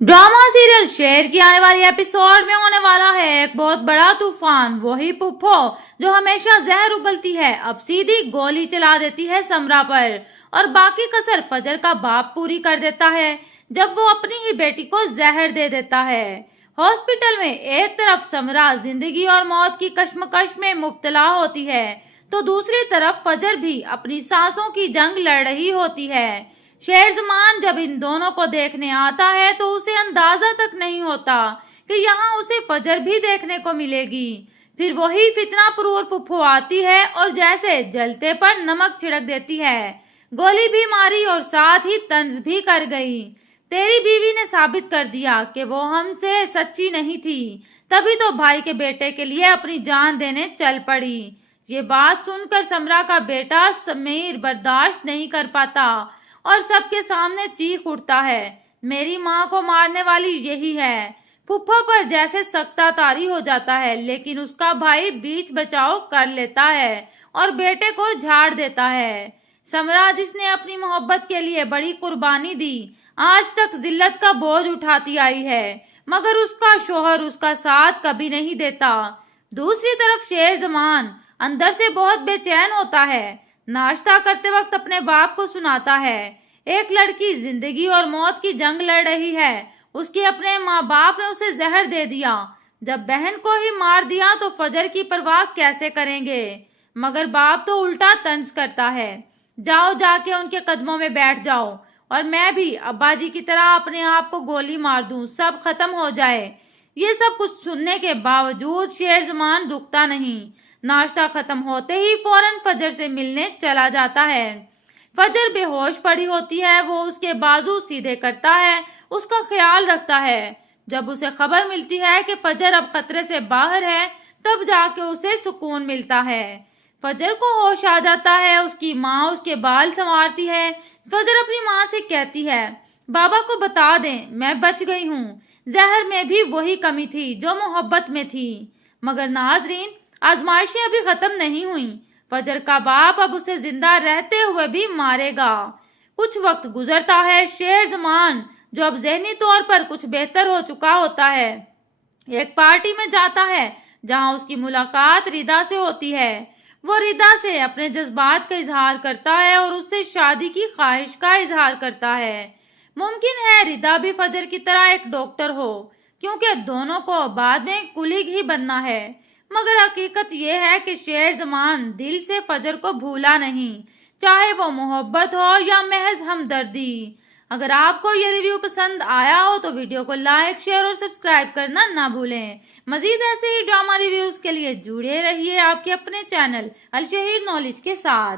Drama serial शेर की आने वाली एपिसोड में होने वाला है एक बहुत बड़ा तूफान। वही पुप्पो जो हमेशा जहर उगलती है अब सीधी गोली चला देती है समरा पर और बाकी कसर फजर का बाप पूरी कर देता है जब वो अपनी ही बेटी को जहर दे देता है। हॉस्पिटल में एक तरफ समरा जिंदगी और मौत की कश्मकश में मुब्तला होती है तो दूसरी तरफ फजर भी अपनी सांसों की जंग लड़ रही होती है। शेरजमान जब इन दोनों को देखने आता है तो उसे अंदाजा तक नहीं होता कि यहाँ उसे फजर भी देखने को मिलेगी। फिर वही फितना पुरूर पुप्पो आती है और जैसे जलते पर नमक छिड़क देती है, गोली भी मारी और साथ ही तंज भी कर गई। तेरी बीवी ने साबित कर दिया कि वो हमसे सच्ची नहीं थी, तभी तो भाई के बेटे के लिए अपनी जान देने चल पड़ी। ये बात सुनकर समरा का बेटा समीर बर्दाश्त नहीं कर पाता और सबके सामने चीख उठता है, मेरी माँ को मारने वाली यही है। फूफा पर जैसे सख्ता तारी हो जाता है लेकिन उसका भाई बीच बचाव कर लेता है और बेटे को झाड़ देता है। समरा जिसने अपनी मोहब्बत के लिए बड़ी कुर्बानी दी, आज तक जिल्लत का बोझ उठाती आई है मगर उसका शोहर उसका साथ कभी नहीं देता। दूसरी तरफ शेरजमान अंदर से बहुत बेचैन होता है। नाश्ता करते वक्त अपने बाप को सुनाता है, एक लड़की जिंदगी और मौत की जंग लड़ रही है, उसके अपने माँ बाप ने उसे जहर दे दिया, जब बहन को ही मार दिया तो फजर की परवाह कैसे करेंगे। मगर बाप तो उल्टा तंज करता है, जाओ जाके उनके कदमों में बैठ जाओ और मैं भी अब्बा जी की तरह अपने आप को गोली मार दूं, सब खत्म हो जाए। ये सब कुछ सुनने के बावजूद शेरजमान रुकता नहीं। नाश्ता खत्म होते ही फौरन फजर से मिलने चला जाता है। फजर बेहोश पड़ी होती है, वो उसके बाजू सीधे करता है, उसका ख्याल रखता है। जब उसे खबर मिलती है कि फजर अब खतरे से बाहर है तब जाके उसे सुकून मिलता है। फजर को होश आ जाता है, उसकी माँ उसके बाल संवारती है। फजर अपनी माँ से कहती है, बाबा को बता दें मैं बच गई हूँ, जहर में भी वही कमी थी जो मोहब्बत में थी। मगर नाजरीन, आजमाइशें अभी खत्म नहीं हुई। फजर का बाप अब उसे जिंदा रहते हुए भी मारेगा। कुछ वक्त गुजरता है। शेरजमान जो अब ज़हनी तौर पर कुछ बेहतर हो चुका होता है, एक पार्टी में जाता है जहां उसकी मुलाकात रिदा से होती है। वो रिदा से अपने जज्बात का इजहार करता है और उससे शादी की ख्वाहिश का इजहार करता है। मुमकिन है रिदा भी फजर की तरह एक डॉक्टर हो, क्योंकि दोनों को बाद में कुलीग ही बनना है। मगर हकीकत यह है कि शेरजमान दिल से फजर को भूला नहीं, चाहे वो मोहब्बत हो या महज हमदर्दी। अगर आपको ये रिव्यू पसंद आया हो तो वीडियो को लाइक, शेयर और सब्सक्राइब करना ना भूलें। मजीद ऐसे ही ड्रामा रिव्यूज के लिए जुड़े रहिए आपके अपने चैनल अल शहीर नॉलेज के साथ।